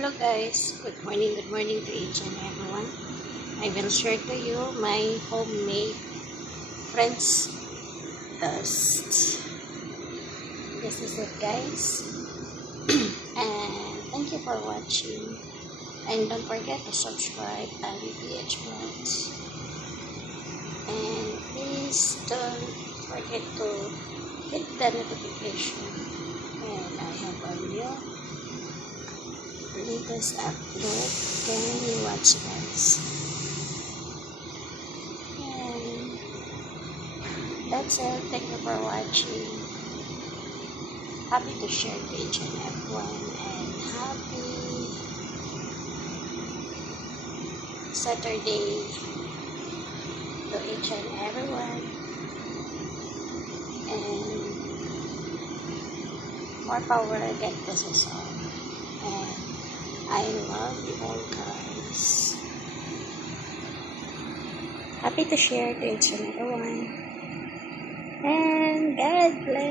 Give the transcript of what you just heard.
Hello guys, good morning to each and everyone. I will share to you my homemade French toast. This is it guys. And thank you for watching. And don't forget to subscribe to PH Vlogs. And please don't forget to hit the notification. And I have a new latest upload. Can you watch guys? And that's it. Thank you for watching. Happy to share to each and everyone, and happy Saturday to each and everyone, and more power again this is all. And I love you all guys. Happy to share to each and everyone, and God bless.